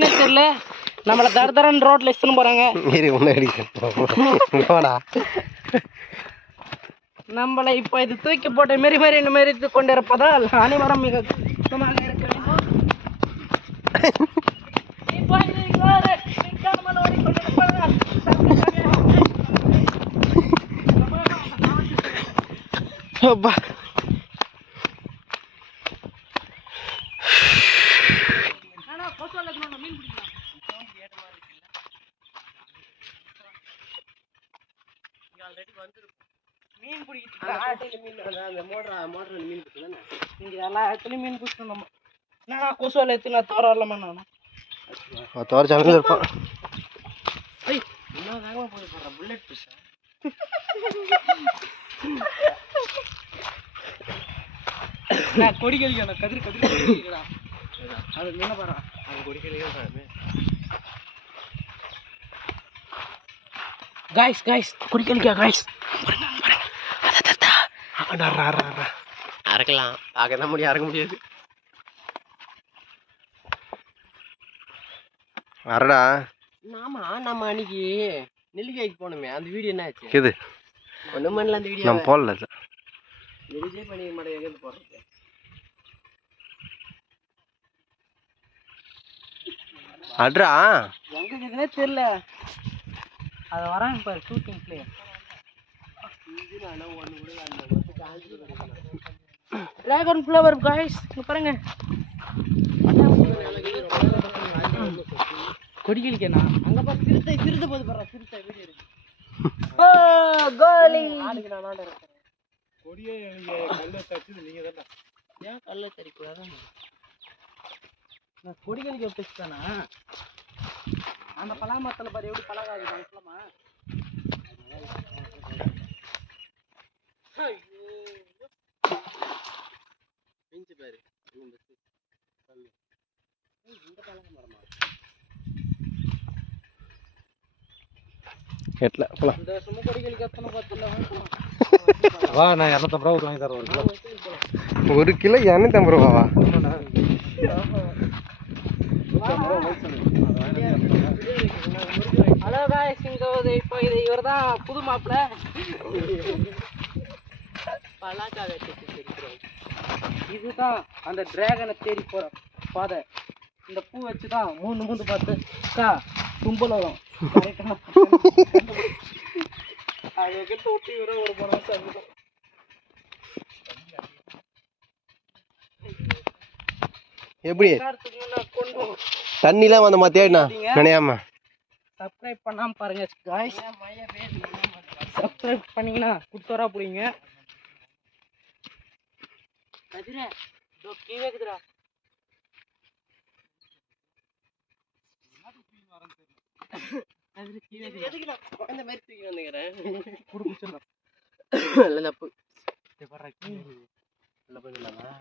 தெரியல நம்மள தரதரன் ரோட்ல இஸ்துன்னு போறாங்க. நம்மளை இப்போ இது தூக்கி போட்ட மெரி கொண்டிருப்பதால் அனைவரும் மிக சுத்தமாக இருக்க வேண்டும். மீன் பிடிக்கிறதுல மீன் பிடிச்சோம் நம்ம. நான் கொசுவலை எத்தனை தோற வரலாமா நானும் தோற சமையல் இருப்பான். புல்லட் பிஷ் கொடி கழிக்கணும். கதிர் கதிர் அது மீன பாரு அது கொடி கழிக்க. காய்ஸ் கொடி கழிக்கா காய்ஸ் அறக்கலாம். பார்க்க முடியும், அறக்க முடியாது. அரடா ஆமா நம்ம அன்னைக்கு நெல்லிக்காய்க்கு போனோமே அந்த வீடியோ என்ன ஆச்சு? இது ஒன்றும் பண்ணல அந்த வீடியோ நம்ம போடல. விஜய் பண்ணிக்க மாட்டேன். எங்கேருந்து போடுறது? அட்ரா எங்க இருக்குன்னே தெரியல. அது வராங்க பாரு shooting player. Dragon flower guys இங்க பாருங்க. கொடிகளிக்கனா அங்க பாரு சிறுத்தை போது பாரு. சிறுத்தை வீடியோ இருக்கு. ஓ கோலி ஆளுக்கு நான் ஆண்டற கொடியே நீங்க கல்ல தச்சிது நீங்க தான. ஏன் கல்ல தரி கூடாது? நான் கொடிகளிக்க பேசிட்டானா? அந்த பலாமரத்துல பாரு எப்படி பலகாது சொல்லமா. ஐயோ பிஞ்சு பாரு இந்த கல்லு. இந்த பலமரமா? எட்ல போலாம். இந்த சும்மா கொடிகளிக்க எத்தனை பார்த்தல வா. நான் 250 ரூபாய் வாங்கி தரேன். 1 கிலோ 250 ரூபாவா? ஹலோ காய்ஸ், இங்க இப்போ இவர் தான் புது மாப்பிள்ள. இதுதான் அந்த டிராகனை தேடி போற பாதை. இந்த பூ வச்சுதான் மூந்து பார்த்து கும்பல் வரும். அது கிட்ட விட்டு இவரே ஒரு 3 வருஷம் இருக்கும். எப்படி தண்ணிலாம் வந்த மாதிரி தேடினா நினையாம சப்ஸ்கிரைப் பண்ணாம பாருங்க காய்ஸ். சப்ஸ்கிரைப் பண்ணீங்கன்னா குடுத்தோரா புடிங்க. கதிரே தோ கீவே குதுரா. கதிரே கீவே எதுக்குடா இந்த மாதிரி தூக்கி வந்துக்கறேன். குடுக்குறேன். நல்ல தப்பு. இது பாறா கீவே. நல்ல பண்ணலாமா?